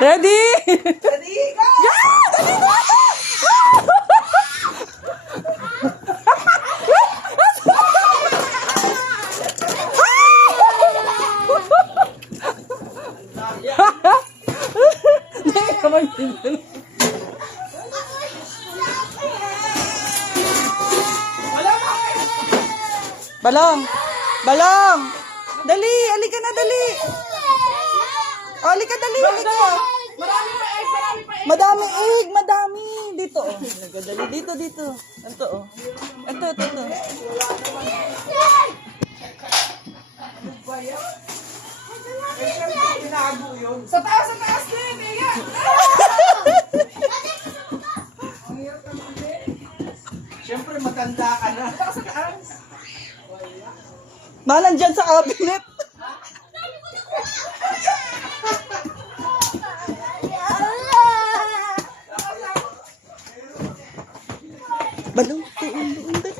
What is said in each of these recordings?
Ready? Ready, go! Yeah! Dali na! Balong! Balong! Dali! Alika na, dali! O, alika, dali! Alika! Marami pa egg, marami pa egg. Madami egg! Madami! Dito, oh. Dali, dito, dito. Ito, oh. Ito. Tinago yun. Sa taas din, Iya. Siyempre, matanda ka na. Sa taas. Malan dyan sa cabinet. Balong, tuon, dali.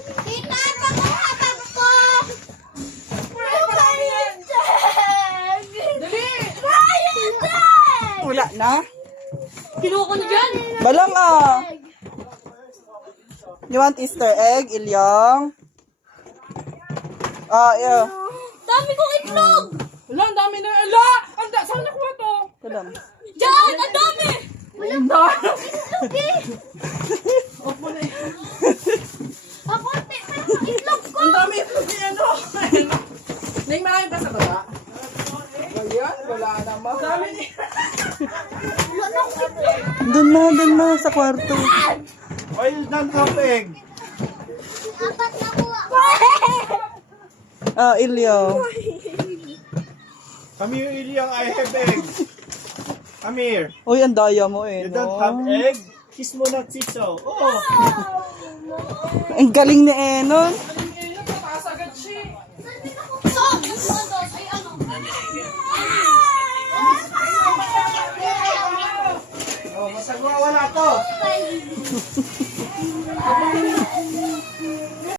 Wala na? Kinuha ko na dyan. Balong, ah. You want Easter egg, Ilyong? Yeah. Dami kong itlog. Wala, ang dami na. Ala! Saan nakuha to? Kalam. Diyan, ang dami. Wala na. Itlog eh. Opo na yun. Ako, itlog ko. Ang dami ito ni ano. Nang marami pa sa baba? Ayan, wala naman. Ang dami ni... Doon na, sa kwarto. Oil done half egg. Apat na kuha. Ilyong. Come here, Ilyang, I have egg. Come here. Uy, ang daya mo eh, You don't no? have egg? Kiss mo na, Chicho. Oh! Ang galing ni Enon. Ayun, tataas agad siya. Ay, ano? Oh, masagwa wala to.